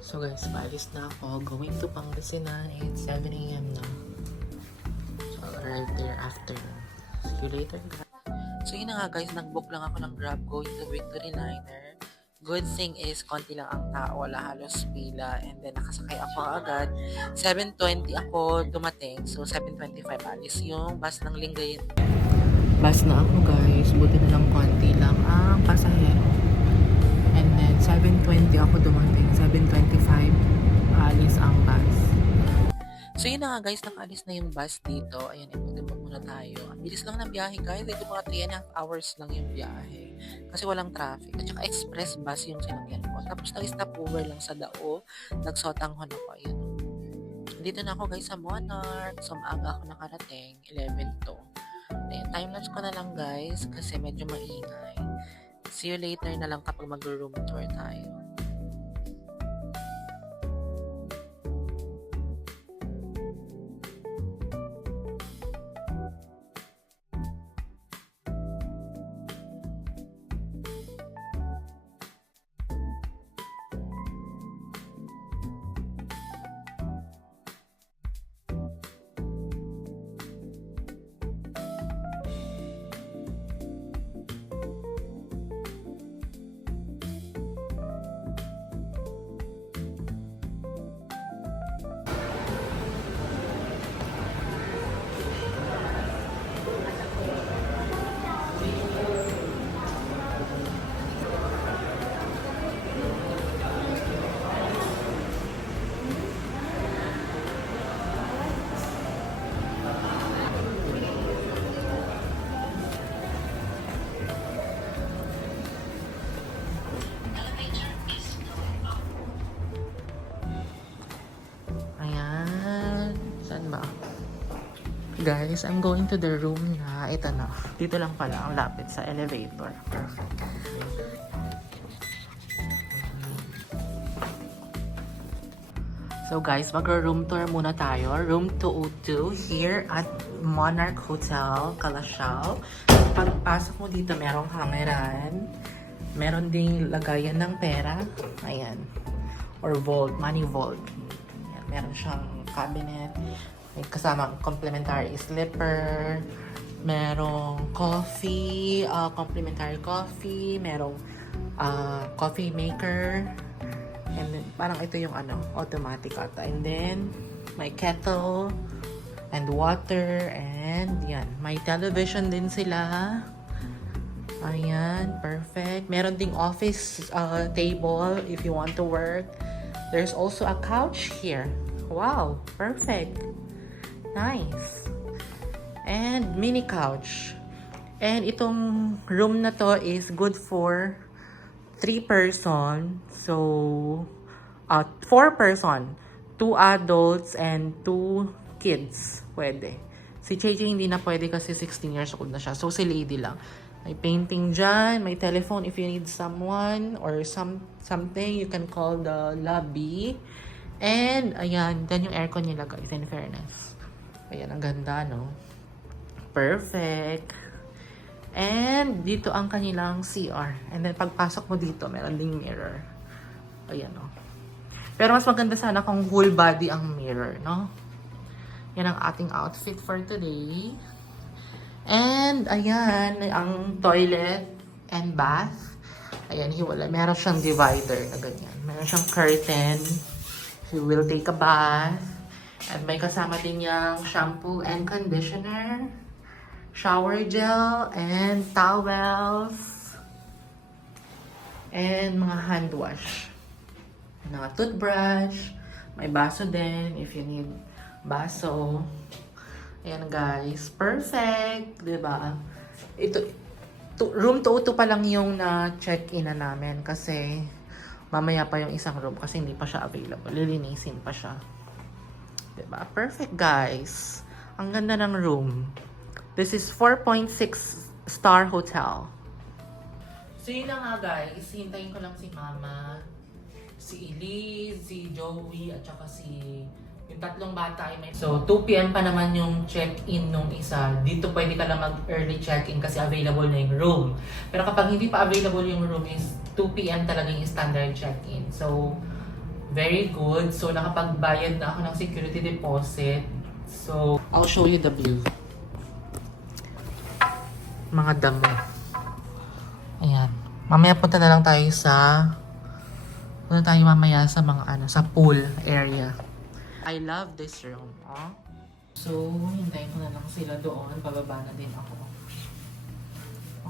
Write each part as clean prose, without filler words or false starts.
So guys, paalis na ako. Going to Pangasinan. It's 7 a.m. na. So I'll arrive there after. See you later guys. So yun na nga guys, nag-book lang ako ng Grab going to Victory Liner. Good thing is, konti lang ang tao, wala halos pila. And then nakasakay ako agad. 7:20 ako dumating. So 7:25 alis yung bus ng Lingayen. Bus na ako guys. Buti na lang konti lang ang pasahero. And then 7:20 ako dumating. 7:25 alis ang bus. So yun na nga guys, nakaalis na yung bus dito. Ayan, ipag muna tayo. Ang bilis lang ng biyahe guys. Ito mga 3.5 hours lang yung biyahe. Kasi walang traffic. At saka express bus yung sinakyan ko. Tapos nag-stop over lang sa Dao. Nagsotanghon ako. Ayan. Dito na ako guys sa Monarch. So maaga ako nakarating. 11 to. Ayan, time-lapse ko na lang guys. Kasi medyo maingay. See you later na lang kapag mag-room tour tayo. Ayan. Saan ba? Guys, I'm going to the room na. Ito na. Dito lang pala ang lapit sa elevator. Perfect. So guys, mag-room tour muna tayo. Room 202 here at Monarch Hotel, Calasiao. Pagpasok mo dito, merong hangeran. Meron ding lagayan ng pera. Ayan. Or vault, money vault. Ayan, meron siyang cabinet. May kasamang complimentary slipper. Merong coffee, complimentary coffee. Merong coffee maker. And then, parang ito yung automatic ata. And then, may kettle and water. And yan, may television din sila. Ayan, perfect. Meron ding office table if you want to work. There's also a couch here. Wow, perfect. Nice. And mini couch. And itong room na to is good for 3 person. So, 4 person. 2 adults and 2 kids. Pwede. Si JJ hindi na pwede kasi 16 years old na siya. So, si Lady lang. May painting dyan. May telephone if you need someone or something. You can call the lobby. And, ayan. Dan yung aircon nila guys. In fairness. Ayan, ang ganda, no? Perfect. And, dito ang kanilang CR. And then, pagpasok mo dito, meron ding mirror. Ayan, no? Pero mas maganda sana kung whole body ang mirror, no? Yan ang ating outfit for today. And, ayan, ang toilet and bath. Ayan, hiwala. Meron siyang divider na ganyan. Meron siyang curtain. If you will take a bath. And may kasama din yung shampoo and conditioner. Shower gel and towels. And mga hand wash. Mga toothbrush. May baso din if you need baso. Ayan guys, perfect, 'di ba? Room 202 pa lang yung na-check-in na namin kasi mamaya pa yung isang room kasi hindi pa siya available. Lilinisin pa siya. 'Di ba? Perfect guys. Ang ganda ng room. This is 4.6 star hotel. So yun na nga guys, hintayin ko lang si Mama, si Elise, si Joey, at saka si yung tatlong bata ay may... So, 2 p.m. pa naman yung check-in nung isa. Dito pwede ka lang mag-early check-in kasi available na yung room. Pero kapag hindi pa available yung room is 2 p.m. talaga yung standard check-in. So, Very good. So, nakapagbayad na ako ng security deposit. So, I'll show you the view. Mga damo. Ayan. Mamaya punta na lang tayo punta tayo mamaya sa mga sa pool area. I love this room. Oh. So, hintayin ko na lang sila doon. Pababa na din ako.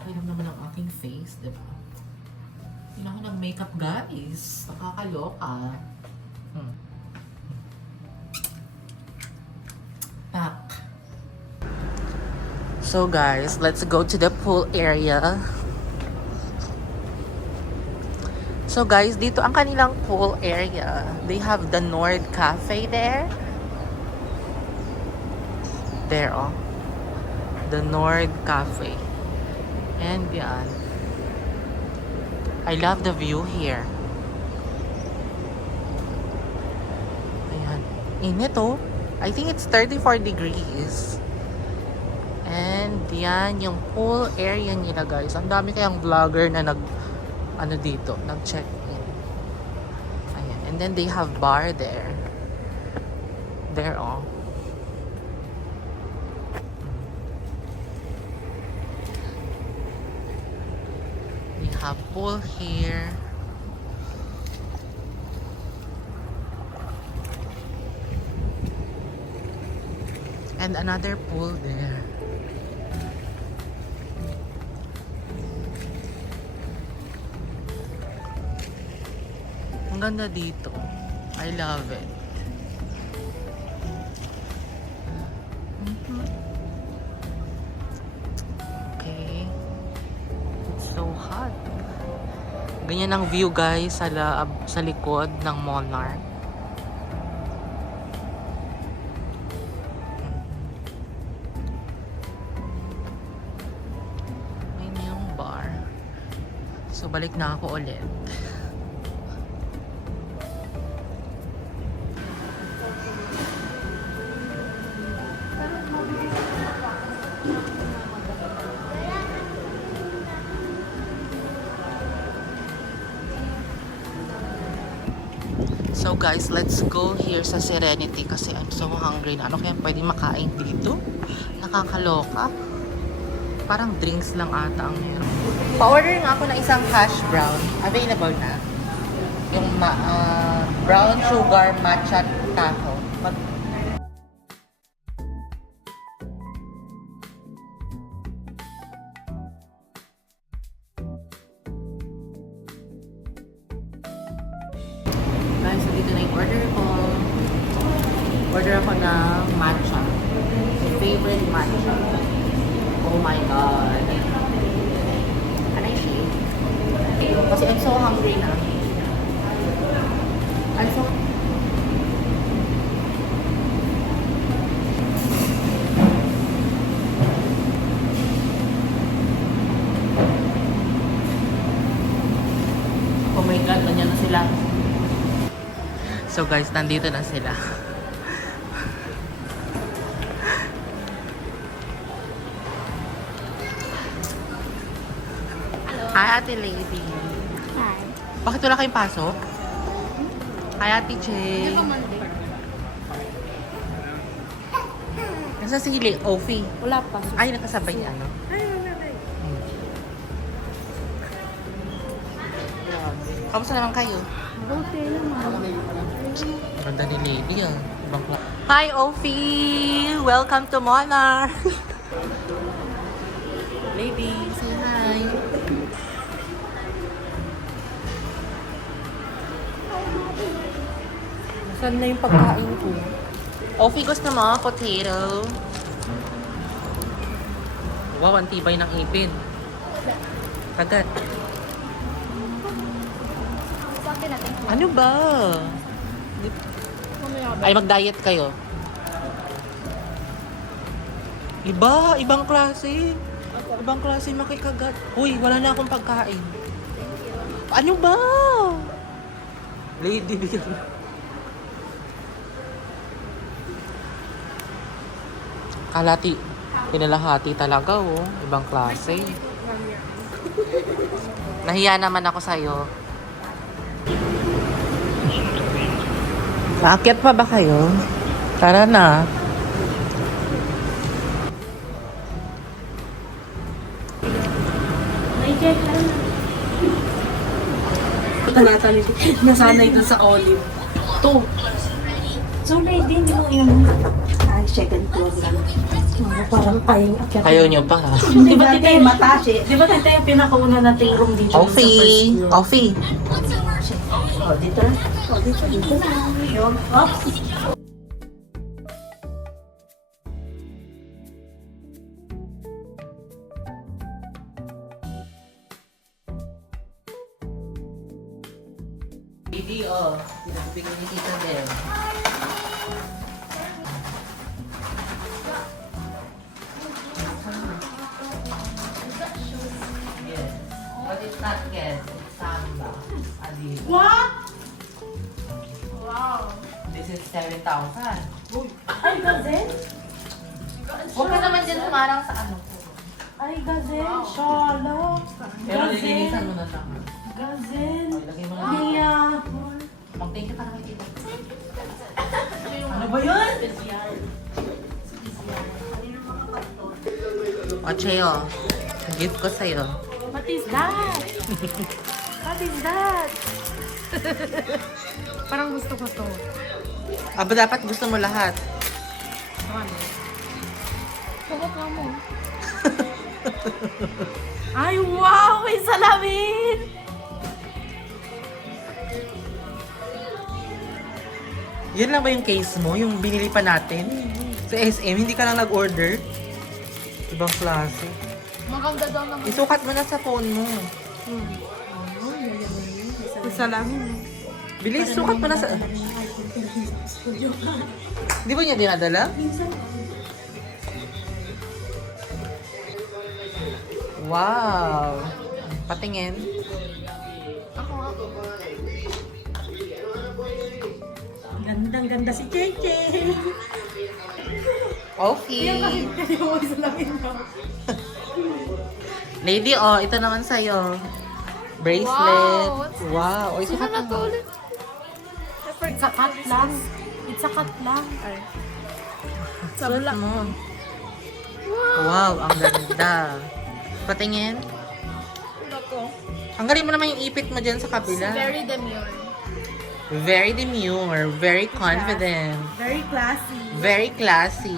Okay lang naman ang aking face, diba? Hindi na ako nag-makeup, guys. Nakakaloka. Pack. So guys, let's go to the pool area. So guys, dito ang kanilang pool area. They have the Nord Cafe there. There, oh. The Nord Cafe. And yan. I love the view here. Ayan. Init, oh. I think it's 34 degrees. And yan yung pool area nila, guys. Ang dami kayang vlogger na nag-check in. Ayan. And then they have bar there. There, oh. We have pool here. And another pool there. Ang ganda dito. I love it. Okay. It's so hot. Ganyan ang view, guys, sa likod ng Monarch. Ayun yung bar. So, balik na ako ulit. So guys, let's go here sa Serenity kasi I'm so hungry na. Ano kaya pwede makain dito? Nakakaloka. Parang drinks lang ata ang meron. Pa-order nga ako ng isang hash brown. Available na. Yung brown sugar matcha taho. Guys, so dito na yung order ko. Order ako ng matcha. My favorite matcha. Oh my god. Can I shake? Kasi I'm so hungry na. I'm so... Oh my god, nandiyan na sila. So guys, nandito na sila. Hello. Hi, Ate Lady. Hi. Bakit wala kayong pasok? Hi, Ate Che. Hindi ko Monday. Nasa sili, Ofi. Wala pa. Ay, nakasabay niya, ano? Kamusta naman kayo? Okay naman. Ganda ni Lady, ah. Hi, Ofi! Welcome to Monarch! Lady, say hi! Saan na yung pagkain ko? Ofi, gusto mo? Potato. Wow, ang tibay ng ipin. Kagat. Sa akin natin. Ano ba? Ay, mag-diet kayo. Ibang klase. Ibang klase makikagat. Uy, wala na akong pagkain. Ano ba? Lady, bigyan. Kalati. Pinalahati talaga, oh. Ibang klase. Nahiya naman ako sa'yo. Aakyat pa ba kayo? Tara na. May check ka na. Tanatali, nasanay dun sa olive. To. So, lady, hindi mo yung second floor lang. Parang kayong akyat. Ayaw niyo pa ha? Di ba tita yung mataas eh? Di ba tita yung pinakauna nating room dito sa first Coffee! floor? Coffee! Oh, dito? Oh, dito na. Yun. Oh. Didi, oh. Pinapibigay ni Tita din. Yes. But it's not Ken. It's Samba. Adi. What? This is 7,000. Ay, gazen? Huwag ka naman din sumarang sa ano ko. Ay, gazen. Shala. Pero lilinisan mo na lang. Gazen. Ilagay mo na lang. Mia. Mag-thank you pa naman Tita. Ano ba yun? O, Cheo. Gift ko sa'yo. What is that? What is that? Parang gusto ko to. Aba, dapat gusto mo lahat. Ano? Sabot nga mo. Ay, wow! May salamin! Yan lang ba yung case mo? Yung binili pa natin? Sa SM, hindi ka lang nag-order? Ibang klase. Maganda daw naman. Isukat mo na sa phone mo. May salamin. Bilis, sukat mo na sa... Di ba niya dinadala? Wow! Patingin. Gandang-ganda si Cheche. Okay. Kasi mo may salamin na. Lady, oh, ito naman sa'yo. Bracelet. Wow. Wow. Isukat mo. It's a cut lang. It's a cut lang. Ay. Suot mo. Wow, ang ganda. Patingin. Ako. Hanggalin mo naman yung ipit mo dyan sa kabila. Very demure. Very demure. Very confident. Very classy. Very classy.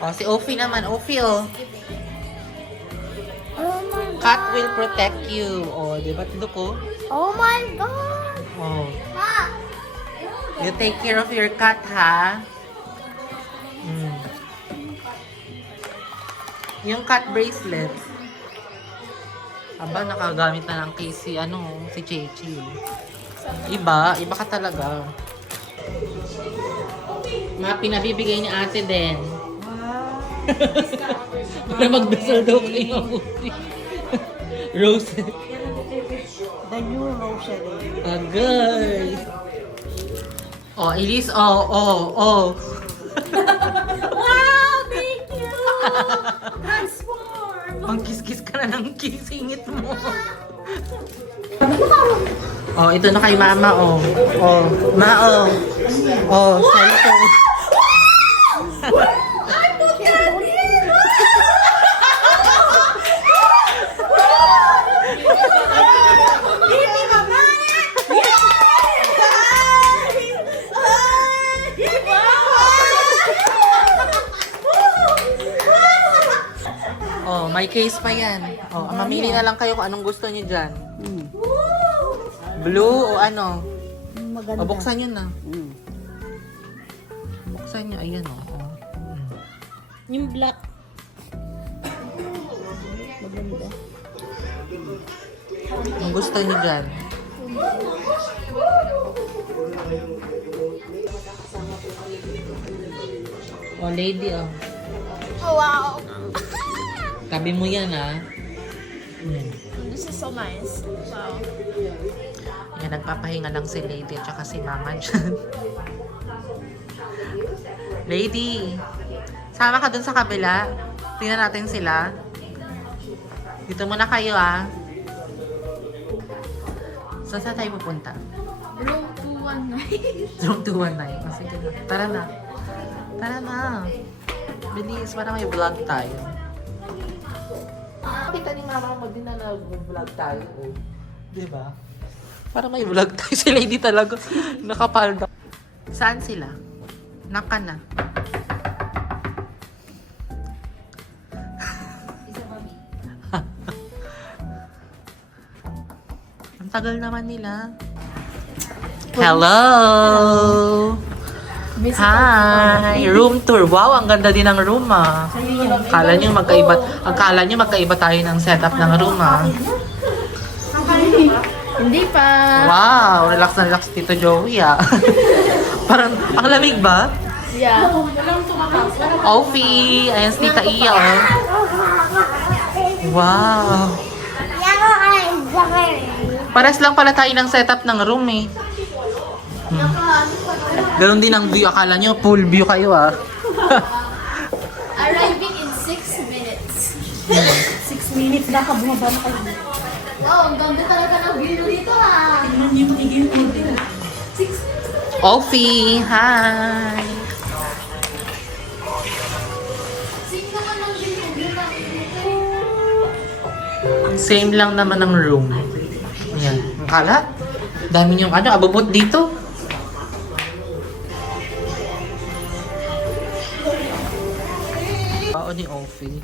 Oh, si Ophie naman. Ophie, oh. Oh my God. Cat will protect you. Oh, di ba? Tindo ko? Oh my God. Oh. You take care of your cat, ha? Mm. Yung cat bracelet. Aba, nakagamit na ng case si, si Chechi. Iba ka talaga. Mga pinabibigay ni ate din. Para magdasal daw kayo mabuti. Rose. The new rosary. Agay. Oh, Elise, oh. Wow! Thank you! Transform! Ang kiss-kiss ka na ng kisingit mo. Oh, ito na kay mama, oh. Oh, Oh, cellphone. Oh, may case pa yan. Oh, mamili na lang kayo kung anong gusto niyo dyan. Blue o ano? Maganda. O, buksan nyo na. Buksan nyo. Ayan, oh. Yung black. Maganda. Ang gusto nyo dyan. Oh, lady, oh. Oh, wow. Tabi mo yan, ah. This is so nice. Wow. Yan, nagpapahinga lang si lady at saka si mama dyan. Lady, sama ka dun sa kabila. Tingnan natin sila. Dito muna kayo, ah. Saan tayo pupunta? Room 210. 219. Room 219. Oh, sige na. Tara na. Tara na. Bilis, para may vlog tayo. Kita ni mama mo din na nag-vlog tayo. Oh. Diba? Para may vlog tayo. Si Lady talaga nakapalda. Saan sila? Naka na. Ang tagal naman nila. Hello! Hi! Room tour. Wow, ang ganda din ng room ah. Akala nyo magkaiba tayo ng setup ng room ah. Hindi pa. Wow, relax na relax Tito Joey ah. Parang, ang lamig ba? Yeah. Ofi! Ayan si Tita Iya oh. Wow! Pares lang pala tayo ng setup ng room eh. Ganon din ang view. Akala nyo, full view kayo ah. Arriving in 6 minutes. 6 minutes na kabumaba na kayo. Wow, ang ganda talaga ng view dito ha. Tingnan niyo yung tigil ko din. 6 minutes. Ofi! Hi! Sino naman ang view lang dito? Same lang naman ang room. Ayan. Ang kalat. Dami niyong abubot dito. Oo ni Ofi.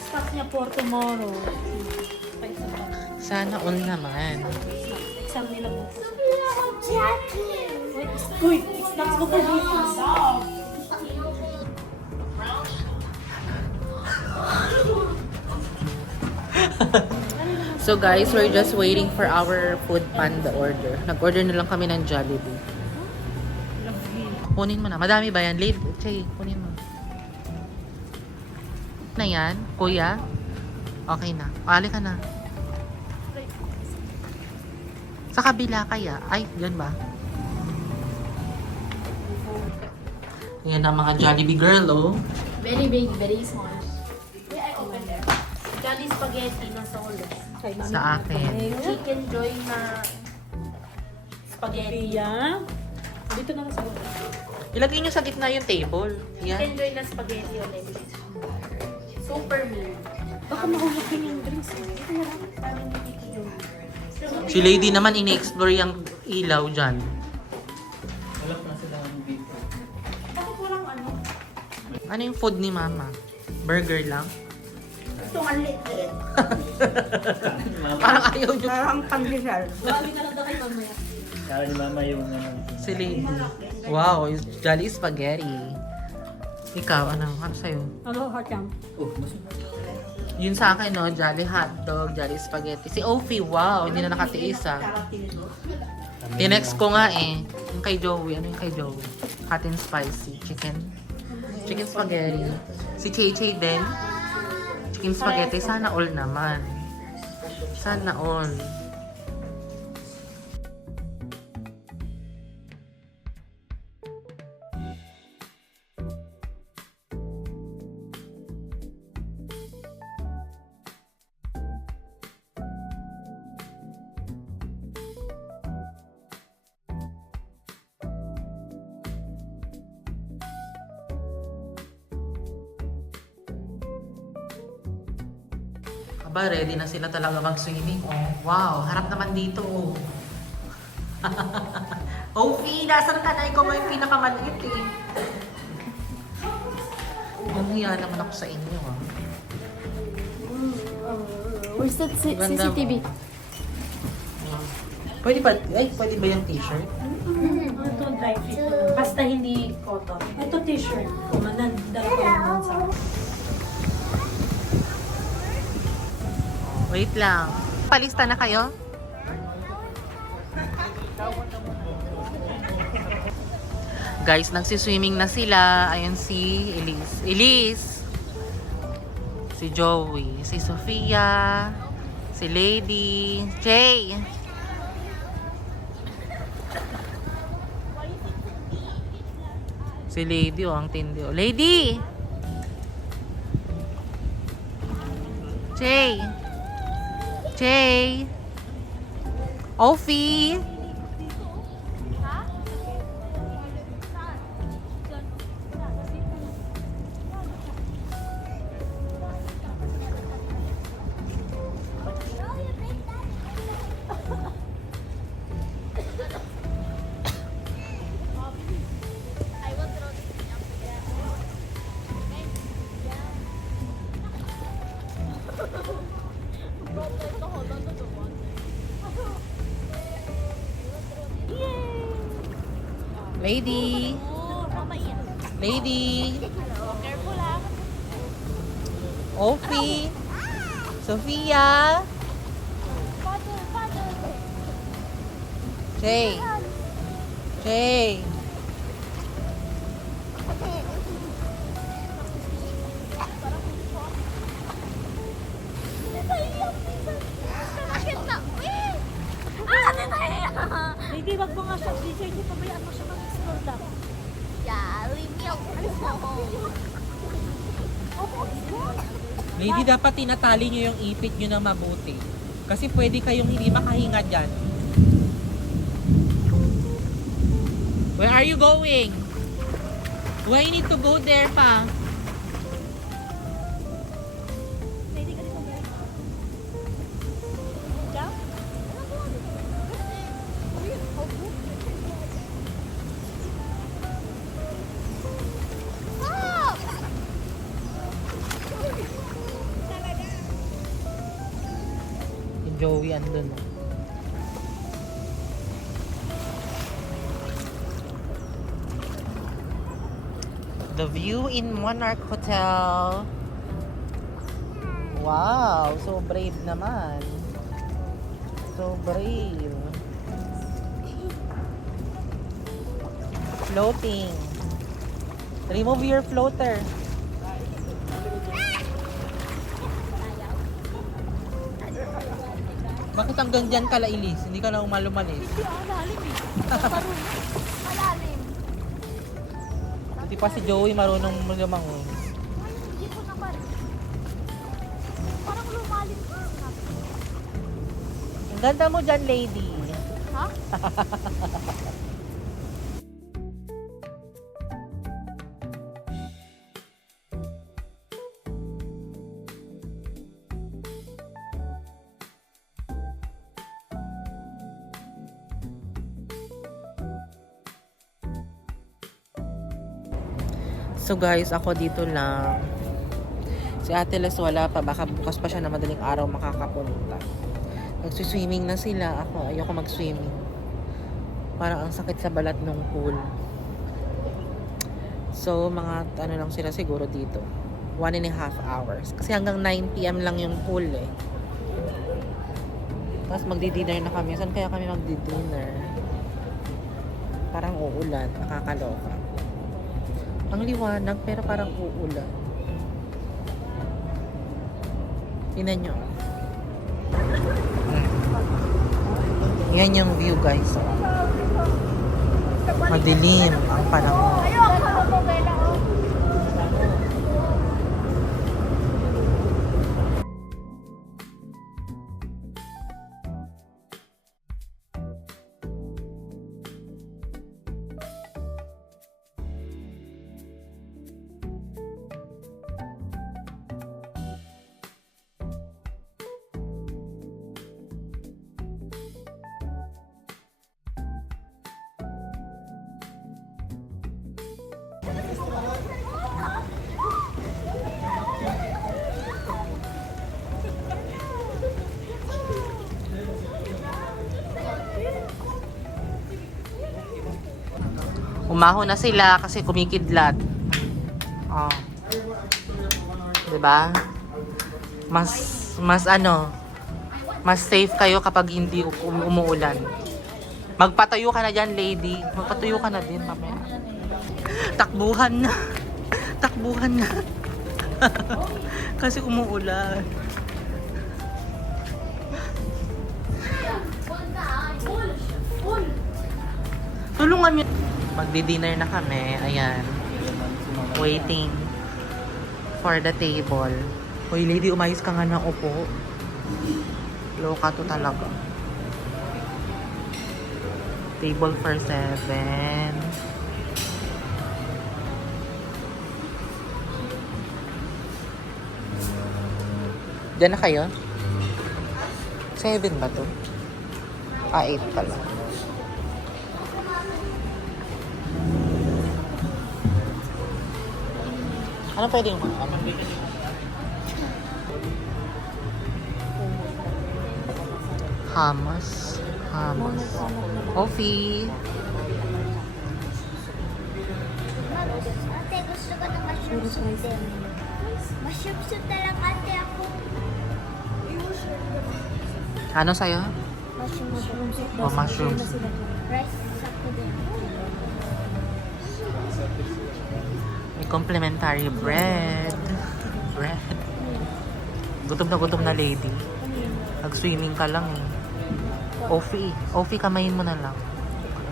Stock niya for tomorrow. Sana all naman. Exam nila po. Uy, snacks mo ka dito. So guys, we're just waiting for our food panda order. Nag-order na lang kami ng Jollibee. Kunin mo na. Madami ba yan? Late. Che, kunin mo. Na yan? Kuya? Okay na. Ali ka na. Sa kabila kaya? Ay, dyan ba? Yan ang mga Jollibee girl, oh. Very big, very small. Yeah, I open there. Jolly spaghetti na sa ulo. Sa akin. Chicken joy na Spaghetti yan. Dito na sa ulo. Ilagay nyo sa gitna yung table. Yan. chicken joy na spaghetti ulit. Super meal. Baka mahulog din yung drinks. Ito na lang. Parang hindi ko yun. Si Lady naman ini-explore yung ilaw dyan. Bakit walang ano? Ano yung food ni Mama? Burger lang? Ito ang liit. Parang ayaw nyo. Parang pandesal. Bawi na lang daw kayo mamaya. Kaya ni Mama yung ano. Si Lady. Wow, yung Jolly Spaghetti. Ikaw, ano sa'yo? Ano, hot yan? Oh, masuk. Yun sa akin, no? Jolly hotdog, Jolly Spaghetti. Si Ofi, wow, hindi na nakatiis ah. Tinext ko nga eh. Yung kay Joey, ano yung kay Joey? Hot and spicy. Chicken spaghetti. Si Chay din. Chicken spaghetti. Sana all naman. Sana all. Aba, ready na sila talaga mag-swimming. Oh, wow, harap naman dito. Oh. Ofi, nasan ka na? Ikaw nga yung pinakamaliit eh. Mahiya naman ako sa inyo ah. Where's that Ganda CCTV? mo. Pwede ba yung t-shirt? Ito, dry fit. Basta hindi cotton. Ito, t-shirt. Kumanan, dala ko naman sa Wait lang. Palista na kayo? Guys, nagsiswimming na sila. Ayun si Elise. Elise! Si Joey. Si Sofia. Si Lady. Jay! Si Lady, oh, ang tindi. Oh. Lady! Jay! Jay! Ofi! Lady. Lady. Careful ha. Opie. Sophia. Jay. Jay. Hindi, wag mo nga siya. Hindi pabayaan mo siya mag-explore lang. Lady, dapat tinatali nyo yung ipit nyo na mabuti. Kasi pwede kayong hindi makahinga dyan. Where are you going? Why you need to go there pa? Pwede ka dito guys. Diyan? Yung Joey andun. Oh. The view in Monarch Hotel. Wow, so brave naman. So brave. Floating. Remove your floater. Bakit hanggang dyan ka lailis? Hindi ka na umalumalis. Malalim. Hindi pa si Joey marunong lumangon. Hindi ko naman. Parang lumalim ka. Ang ganda mo dyan, lady. Ha? So guys, ako dito lang. Si Ate Les wala pa. Baka bukas pa siya na madaling araw makakapunta. Nagsiswimming na sila. Ako, ayoko mag-swimming. Parang ang sakit sa balat ng pool. So, mga ano lang sila siguro dito. 1.5 hours. Kasi hanggang 9 PM lang yung pool eh. Tapos magdi-dinner na kami. Saan kaya kami magdi-dinner? Parang uulan. Nakakaloka. Ang liwanag pero parang uulan. Tingnan nyo. Yan yung view guys. Madilim ang panahon. Umahon na sila kasi kumikidlat. Oh. 'Di ba? Mas ano, mas safe kayo kapag hindi umuulan. Magpatayo ka na diyan, lady. Magpatayo ka na din mamaya. Takbuhan na. Takbuhan na. Kasi umuulan. Tulungan niyo. Magdi-dinner na kami. Ayan. Waiting for the table. Hoy, lady, umayos ka nga na upo. Loka to talaga. Table for 7. Diyan na kayo? 7 ba to? 8 pala. Ano pwedeng hummus. Hummus. Coffee. Gusto ko ng mushroom soup din. Mushroom soup na lang ate ako. Ano sa'yo? Mushroom soup. O mushroom. Rice sakto din. May complimentary bread. Bread. Gutom na lady. Nag-swimming ka lang eh. Offie. Offie, kamayin mo na lang.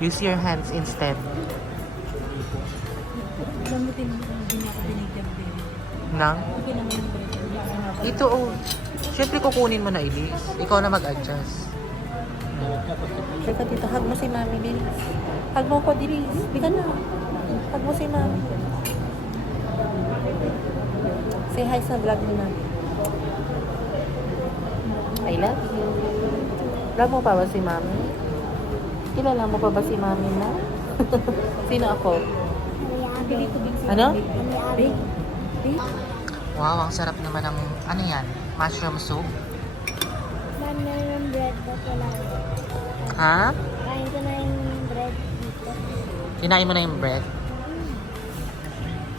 Use your hands instead. Gamutin mo kung hindi ako binigyan din. Nang? Okay naman yung bread. Ito oh. Siyempre kukunin mo na, Elise. Ikaw na mag-adjust. Sure ka dito. Hug mo si Mami, Elise. Hug mo ko, Elise. Bika na. Hug mo si Mami. Say hi sa vlog mo na. I love you. Love mo pa ba si Mami? Kilala mo pa ba si Mami mo? Sino ako? Bili ko din si Ano? Big. Big. Wow, ang sarap naman ng, ano yan? Mushroom soup? Man na yung bread ko wala. Ha? Kain ko na yung bread dito. Kinain mo na yung bread?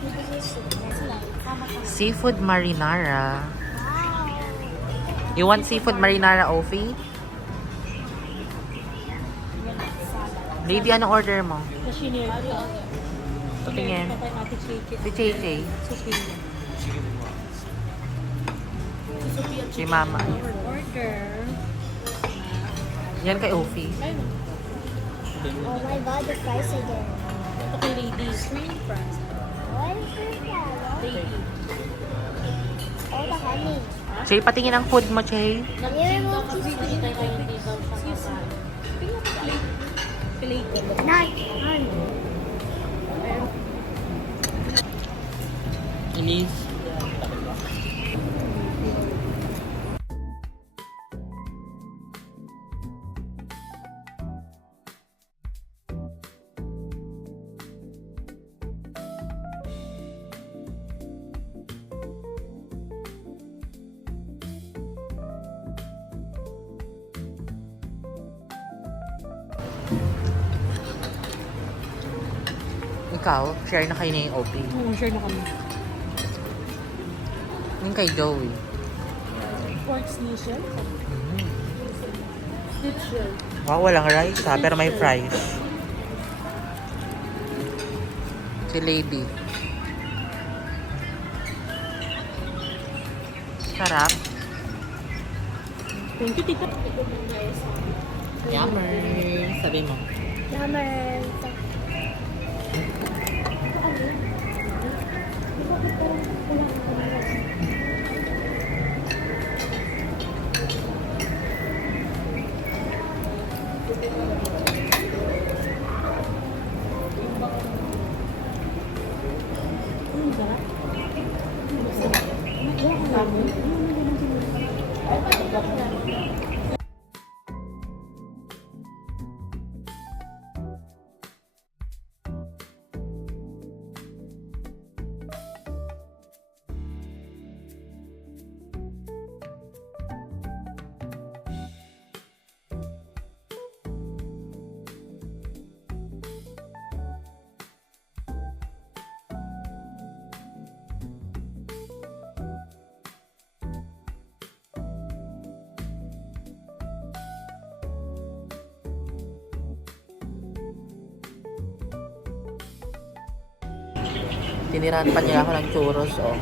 Dito sa soup. Seafood marinara. Wow! You want seafood marinara, Offie? Lady, anong order mo? Na shinare ko. Tingin. Patay natin Si Chay. Sophia. Si Mama. Order. Yan kay Offie. Oh my god, the fries again. Ito kay lady. Shrimp fries. What is this? Lady. Oh, the honey. Chay, patingin ang food mo, Chay. Here mo not honey. Elise. Ikaw, share na kayo na yung Offie. Share na kami. Yung kay Joey. Pork snisel. Stitch shell. Wow, walang rice ha, pero may fries. Si Lady. Sarap. Thank you, tita. Yummer. Sabi mo. Naman. Tinirahan pa niya ako ng churros, oh.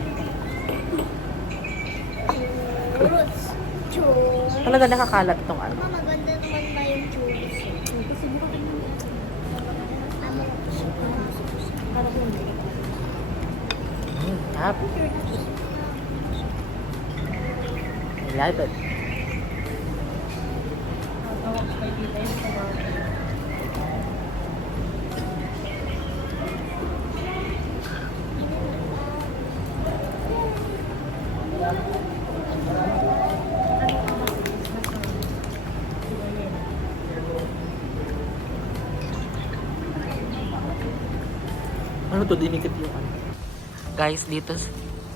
Churros. Churros. Talaga nakakalat tong ano. Maganda naman na yung churros. Kasi buka Yap. I love it. Ano to, dinikit yung ano? Guys, dito,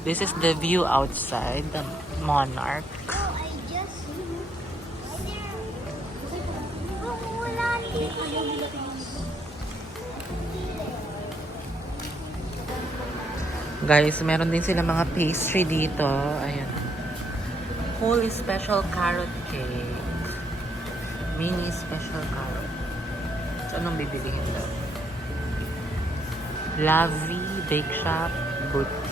this is the view outside the Monarch. Oh, I just... Oh, wala dito. Guys, meron din sila mga pastry dito. Ayan. Holy special carrot cake. Mini special carrot. So, anong bibilihin daw? Lavi Bake Shop Boutique.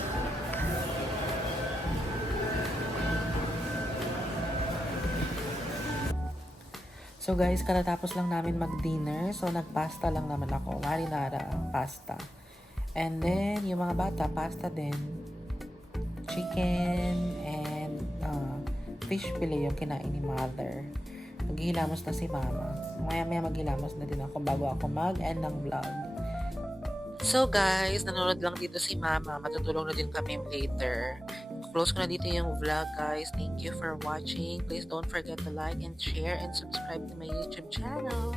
So guys, katatapos lang namin mag-dinner. So nagpasta lang naman ako. Marinara pasta. And then, yung mga bata, pasta din. Chicken and fish fillet yung kinain ni mother. Maghihilamos na si mama. Maya-maya maghihilamos na din ako bago ako mag-end ng vlog. So guys, nanonood lang dito si mama. Matutulong na din kami later. Close ko na dito yung vlog, guys. Thank you for watching. Please don't forget to like and share and subscribe to my YouTube channel.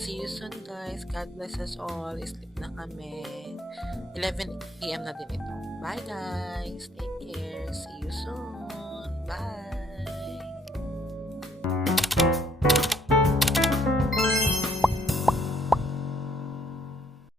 See you soon, guys. God bless us all. Sleep na kami. 11 p.m. na din ito. Bye, guys. Take care. See you soon. Bye.